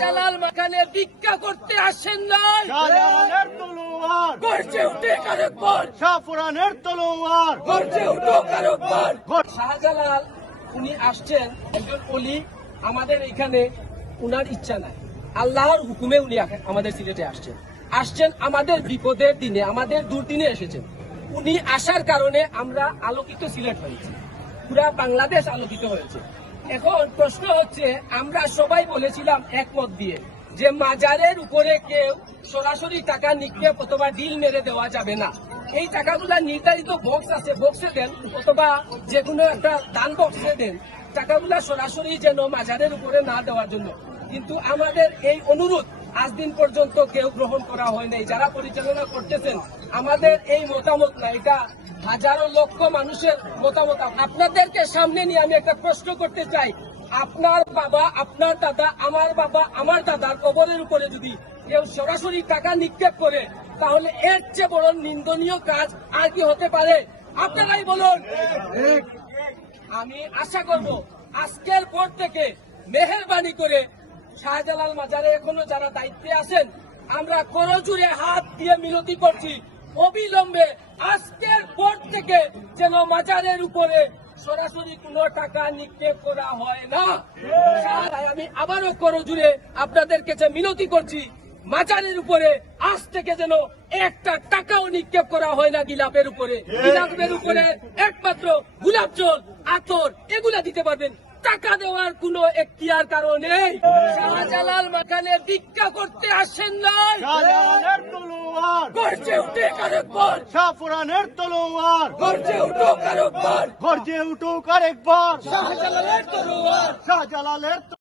শাহজালাল মাখানে ভিক্ষা করতে আসেন নাই, শাহজালালের তলোয়ার গর্জে উঠে কারকবার, শাহপুরানের তলোয়ার গর্জে উঠো কারকবার। শাহজালাল উনি আসছেন একজন ওলি, আমাদের এখানে উনার ইচ্ছা নাই, আল্লাহর হুকুমে উনি আমাদের সিলেটে আসছেন আমাদের বিপদের দিনে, আমাদের দুর্দিনে এসেছেন। উনি আসার কারণে আমরা আলোকিত সিলেট হয়েছি, পুরা বাংলাদেশ আলোকিত হয়েছে। এখন প্রশ্ন হচ্ছে, আমরা সবাই বলেছিলাম একমত দিয়ে যে মাজারের উপরে কেউ সরাসরি টাকা নিক্ষেপ অথবা ডিল মেরে দেওয়া যাবে না। এই টাকাগুলা নির্ধারিত বক্স আছে, বক্সে দেন অথবা যে কোনো একটা দান বক্সে দেন, টাকাগুলা সরাসরি যেন মাজারের উপরে না দেওয়ার জন্য। কিন্তু আমাদের এই অনুরোধ আজ দিন পর্যন্ত কেউ গ্রহণ করা হয় নাই। যারা পরিচালনা করতেছেন, আমাদের এই মতামত না, এটা হাজারো লক্ষ মানুষের মতামত। আপনাদেরকে সামনে নিয়ে আমি একটা প্রশ্ন করতে চাই, আপনার বাবা, আপনার দাদা, আমার বাবা, আমার দাদার কবরের উপরে যদি কেউ সরাসরি টাকা নিক্ষেপ করে, তাহলে এর চেয়ে বড় নিন্দনীয় কাজ আর কি হতে পারে? আপনারাই বলুন। আমি আশা করব আজকের পর থেকে মেহেরবানি করে শাহজালাল মাজারে এখনো যারা দায়িত্বে আছেন, আমরা করজোড়ে হাত দিয়ে মিনতি করছি, অবিলম্বে আজকের পর থেকে যেন মাজারের উপরে সরাসরি কোনো টাকা নিক্ষেপ করা হয় না। আমি আবারও করজোড়ে আপনাদের কাছে মিনতি করছি, মাজারের উপরে আজ থেকে যেন একটা টাকাও নিক্ষেপ করা হয় না। গিলাপের উপরে একমাত্র গোলাপ জল, আতর এগুলা দিতে পারবেন, টাকা দেওয়ার কোনো এখতিয়ার কারণ নেই। শাহজালাল মাখানে ভিক্ষা করতে আসেন নাই, শাহজালালের তলোয়ার গর্জে উঠে কারকবার, শাহপুরানের তলোয়ার গর্জে উঠো কারকবার। গর্জে উঠুক আরেকবার শাহজালালের তলোয়ার, শাহজালালের